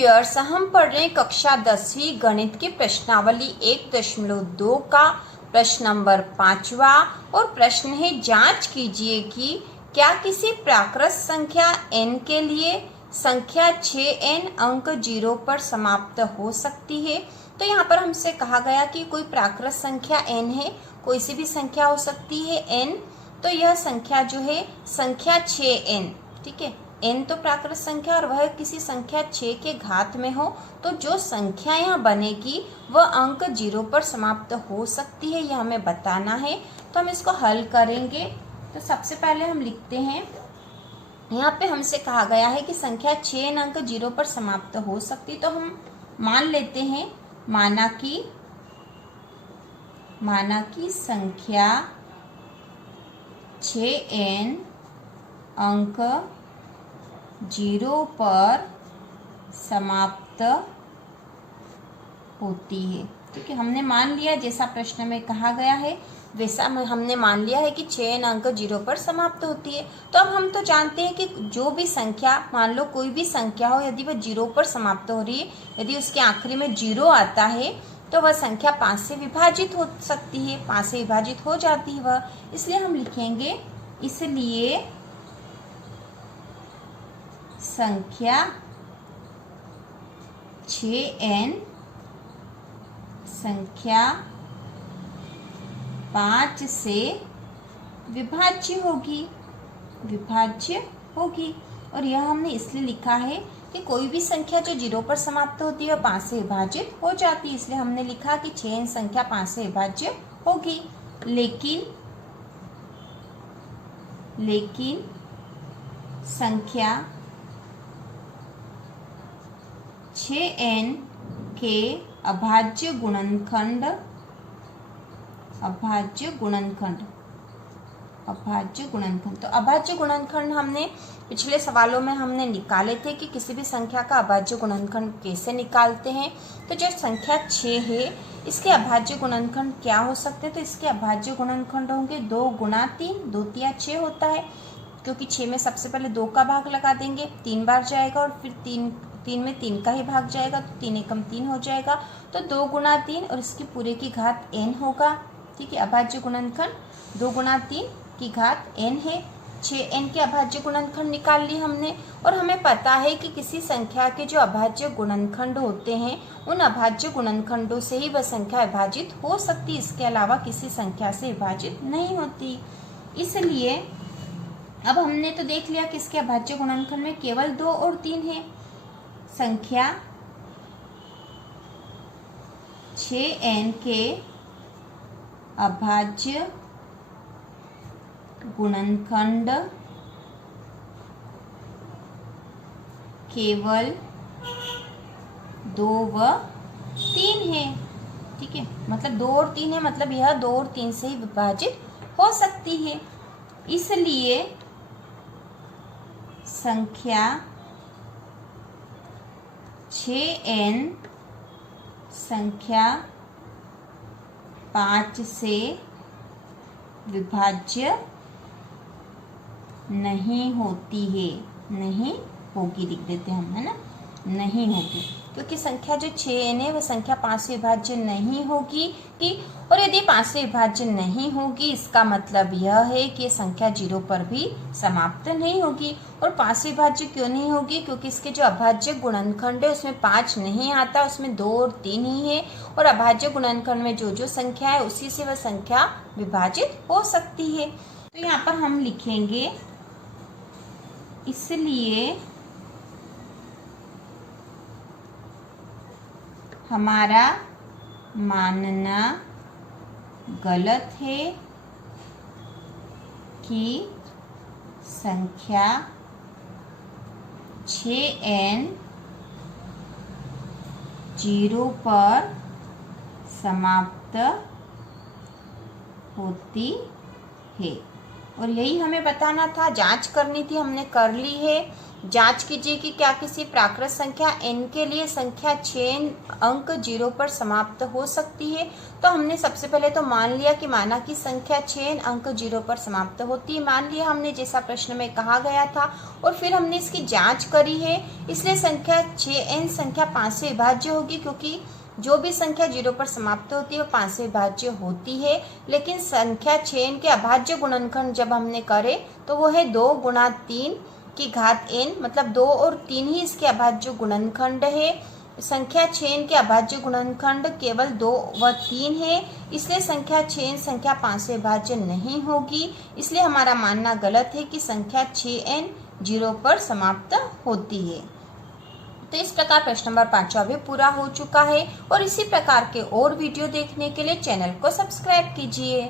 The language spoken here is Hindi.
व्यूअर्स, हम पढ़ रहे हैं कक्षा 10वीं गणित की प्रश्नावली 1.2 का प्रश्न नंबर 5वां। और प्रश्न है, जांच कीजिए कि क्या किसी प्राकृत संख्या n के लिए संख्या 6n अंक 0 पर समाप्त हो सकती है। तो यहाँ पर हमसे कहा गया कि कोई प्राकृत संख्या n है, कोई सी भी संख्या हो सकती है n। तो यह संख्या जो है संख्या 6n, ठीक है, n तो प्राकृत संख्या और वह किसी संख्या 6 के घात में हो, तो जो संख्या यहाँ बनेगी वह अंक 0 पर समाप्त हो सकती है, यह हमें बताना है। तो हम इसको हल करेंगे। तो सबसे पहले हम लिखते हैं, यहाँ पे हमसे कहा गया है कि संख्या 6 अंक 0 पर समाप्त हो सकती। तो हम मान लेते हैं, माना कि संख्या 6n अंक 0 पर समाप्त होती है। ठीक है, हमने मान लिया जैसा प्रश्न में कहा गया है वैसा हमने मान लिया है कि 6n अंक 0 पर समाप्त होती है। तो अब हम तो जानते हैं कि जो भी संख्या, मान लो कोई भी संख्या हो, यदि वह 0 पर समाप्त हो रही है, यदि उसके आखिरी में 0 आता है तो वह संख्या 5 से विभाजित हो सकती है, 5 से विभाजित हो जाती है वह। इसलिए हम लिखेंगे, इसलिए संख्या 6n संख्या 5 से विभाज्य होगी। और यह हमने इसलिए लिखा है कि कोई भी संख्या जो 0 पर समाप्त होती है वह 5 से विभाजित हो जाती है, इसलिए हमने लिखा कि 6n संख्या 5 से विभाज्य होगी। लेकिन संख्या 6n के अभाज्य गुणनखंड तो अभाज्य गुणनखंड हमने पिछले सवालों में हमने निकाले थे कि किसी भी संख्या का अभाज्य गुणनखंड कैसे निकालते हैं। तो जो संख्या 6 है इसके अभाज्य गुणनखंड क्या हो सकते हैं। तो इसके अभाज्य गुणनखंड होंगे 2 गुणा 3, 2 तिया 6 होता है, क्योंकि 6 में सबसे पहले 2 का भाग लगा देंगे, 3 बार जाएगा, और फिर 3 में 3 का ही भाग जाएगा, तो 3 एकम 3 हो जाएगा। तो 2 गुणा 3 और इसकी पूरे की घात n होगा। ठीक है, अभाज्य गुणनखंड 2 गुणा 3 की घात n है। 6n के अभाज्य गुणनखंड निकाल लिए हमने। और हमें पता है कि किसी संख्या के जो अभाज्य गुणनखंड होते हैं उन अभाज्य गुणनखंडों से ही वह संख्या विभाजित हो सकती, इसके अलावा किसी संख्या से विभाजित नहीं होती। इसलिए अब हमने तो देख लिया कि इसके अभाज्य गुणनखंड में केवल 2 और 3 है। संख्या 6n के अभाज्य गुणनखंड केवल 2 व 3 है। ठीक है, मतलब 2 और 3 है, मतलब यह 2 और 3 से ही विभाजित हो सकती है। इसलिए संख्या 6n संख्या 5 से विभाज्य नहीं होती है, नहीं होगी, लिख देते हम, है ना, नहीं होगी, क्योंकि संख्या जो 6n है वह संख्या 5 से विभाज्य नहीं होगी कि, और यदि 5 से विभाज्य नहीं होगी इसका मतलब यह है कि संख्या 0 पर भी समाप्त नहीं होगी। और 5 से विभाज्य क्यों नहीं होगी, क्योंकि इसके जो अभाज्य गुणनखंड है उसमें 5 नहीं आता, उसमें 2 और 3 ही है, और अभाज्य गुणनखंड में जो संख्या है उसी से वह संख्या विभाजित हो सकती है। तो यहाँ पर हम लिखेंगे, इसलिए हमारा मानना गलत है कि संख्या 6n 0 पर समाप्त होती है। और यही हमें बताना था, जांच करनी थी, हमने कर ली है। जांच कीजिए कि क्या किसी प्राकृत संख्या n के लिए संख्या 6 अंक 0 पर समाप्त हो सकती है। तो हमने सबसे पहले तो मान लिया कि माना कि संख्या 6 अंक 0 पर समाप्त होती है, मान लिया हमने जैसा प्रश्न में कहा गया था। और फिर हमने इसकी जांच करी है, इसलिए संख्या 6n संख्या 5 से विभाज्य होगी, क्योंकि जो भी संख्या 0 पर समाप्त होती है वो 5 से विभाज्य होती है। लेकिन संख्या 6n के अभाज्य गुणनखंड जब हमने करे तो वो है 2 गुणा 3 की घात n, मतलब 2 और 3 ही इसके अभाज्य गुणनखंड है। संख्या 6n के अभाज्य गुणनखंड केवल 2 व 3 है, इसलिए संख्या 6n संख्या 5 से विभाज्य नहीं होगी। इसलिए हमारा मानना गलत है कि संख्या 6n 0 पर समाप्त होती है। तो इस प्रकार प्रश्न नंबर 5 भी पूरा हो चुका है। और इसी प्रकार के और वीडियो देखने के लिए चैनल को सब्सक्राइब कीजिए।